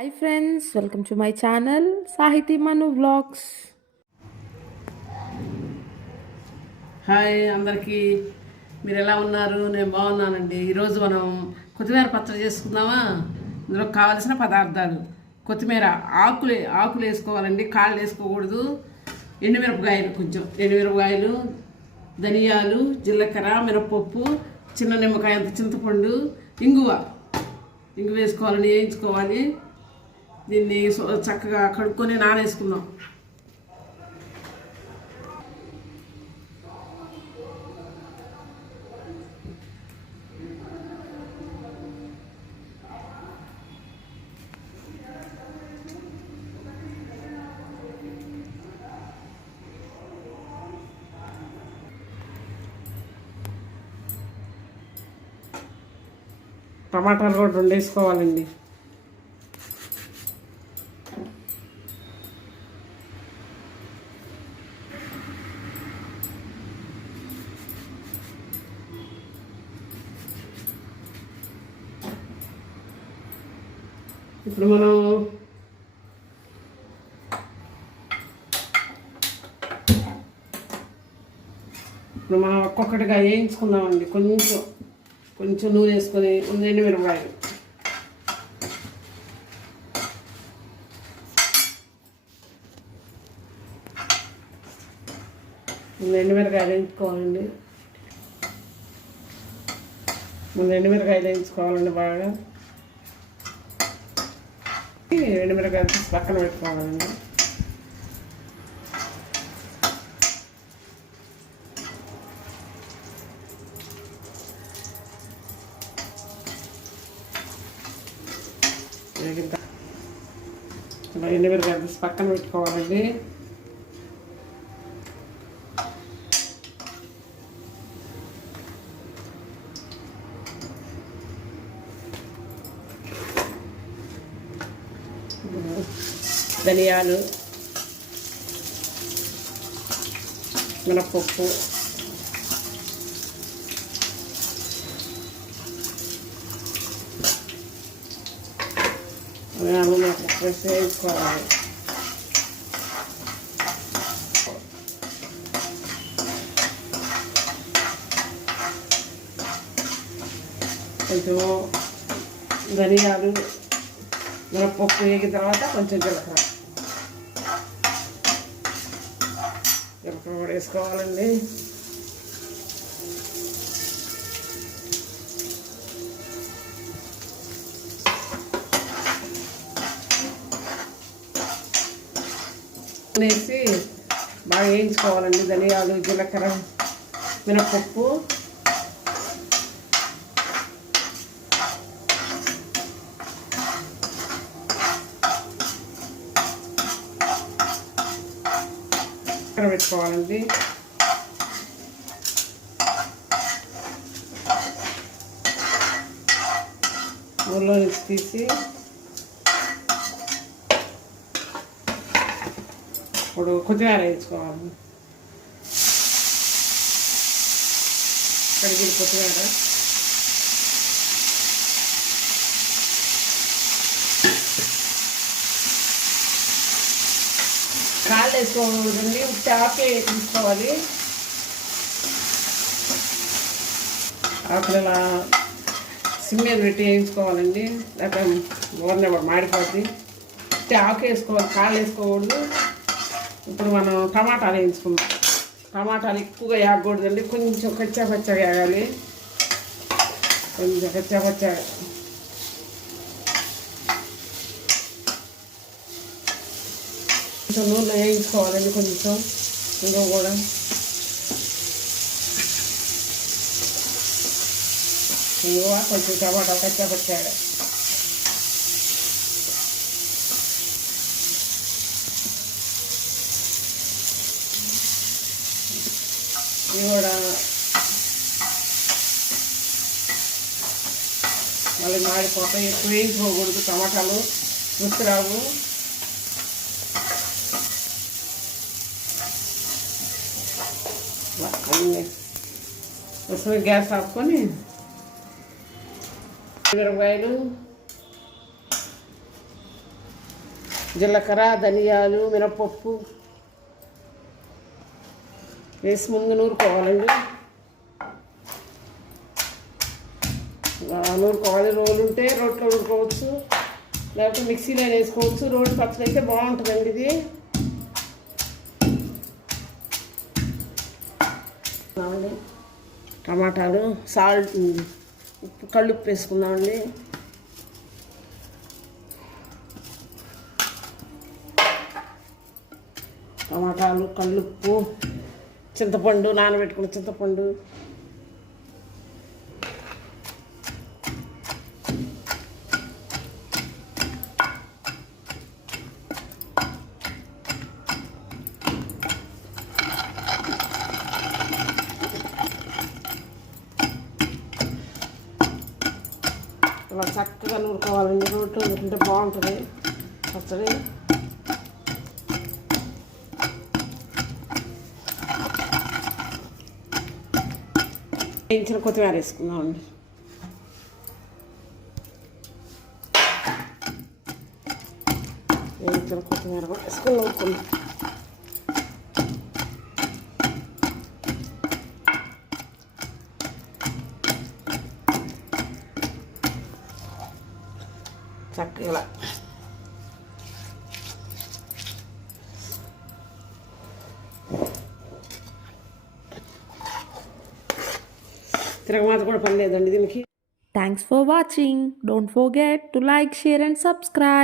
Hi friends, welcome to my channel సాహితీ మను vlogs. Hi అందరికీ, మీరు ఎలా ఉన్నారు? నేను బాగున్నానండి. ఈరోజు మనం కొత్తిమీర పచ్చడి చేసుకుందామా? ఇందులో కావలసిన పదార్థాలు: కొత్తిమీర ఆకులు వేసుకోవాలండి, కాళ్ళు వేసుకోకూడదు. ఎండుమిరపకాయలు, కొంచెం ఎండుమిరపకాయలు, ధనియాలు, జీలకర్ర, మినపప్పు, చిన్న నిమ్మకాయ అంత చింతపండు, ఇంగువ వేసుకోవాలని వేయించుకోవాలి. దీన్ని చక్కగా కడుక్కొని నానేసుకుందాం. టమాటాలు కూడా 2 వేసుకోవాలండి. ఇప్పుడు మనం ఒక్కొక్కటిగా వేయించుకుందామండి. కొంచెం నూనె వేసుకొని ఎండుమిరపకాయలు, వేయించుకోవాలండి. ఎండుమిరపకాయలు వేయించుకోవాలండి బాగా. ఎండుమిరపకాయలు తీసి పక్కన పెట్టుకోవాలండి. ఎండుమిరపకాయలు తీసి పక్కన పెట్టుకోవాలండి. ధనియాలు, మినపప్పు, వేసుకోవాలి. కొంచెం ధనియాలు, మినపప్పు వేగిన తర్వాత కొంచెం జీలకర్ర కూడా వేసుకోవాలండి. వేసి బాగా వేయించుకోవాలండి. ధనియాలు, జీలకర్ర, మినపప్పు, పెట్టుకోవాలండి. ఊళ్ళో నుంచి తీసి ఇప్పుడు కొత్తిమీర వేయించుకోవాలి. కడిగిన కొత్తిమీర, కాళ్ళు వేసుకోకూడదండి, ఉట్టి ఆకే తీసుకోవాలి. ఆకులు ఇలా సిమ్ మీద పెట్టి వేయించుకోవాలండి, లేకపోతే గోరనే మాడిపోద్ది. ఉట్టి ఆకు వేసుకోవాలి, కాళ్ళు వేసుకోకూడదు. ఇప్పుడు మనం టమాటాలు వేయించుకుందాం. టమాటాలు ఎక్కువగా వేయకూడదండి, కొంచెం కచ్చాపచ్చగా వేయాలి. కొంచెం కచ్చాపచ్చగా కొంచెం నూనె వేయించుకోవాలండి. కొంచెం ఇంకో కూడా కొంచెం టమాటా కచ్చాపచ్చగా ఇవి కూడా మళ్ళీ మాడిపోతాయి. ఎక్కువ వేయించుకోకూడదు, టమాటాలు రుచి రావు. అన్నీ వస్తుంది. గ్యాస్ ఆపుకొని మిరపకాయలు, జీలకర్ర, ధనియాలు, మినపప్పు వేసి ముందు నూరుకోవాలండి. నూరుకోవాలి. రోలు ఉంటే రోట్లో నూరుకోవచ్చు, లేకపోతే మిక్సీలో వేసుకోవచ్చు. రోడ్డు పచ్చడి అయితే బాగుంటుందండి ఇది. టమాటాలు, సాల్ట్, ఉప్పు, కళ్ళుప్పు వేసుకుందామండి. టమాటాలు, కళ్ళుప్పు, చింతపండు, నానబెట్టుకున్న చింతపండు, ఇలా చక్కగా నూరుకోవాలండి. రోట్లో నూరుకుంటే బాగుంటుంది పచ్చడి. వేయించిన కొత్తిమీర వేసుకుందామండి. వేయించిన కొత్తిమీర కూడా వేసుకుని నూరుకుందాం. చక్కగా ఇలా తిరగమాత కూడా పని లేదండి దీనికి. Thanks for watching. Don't forget to like, share and subscribe.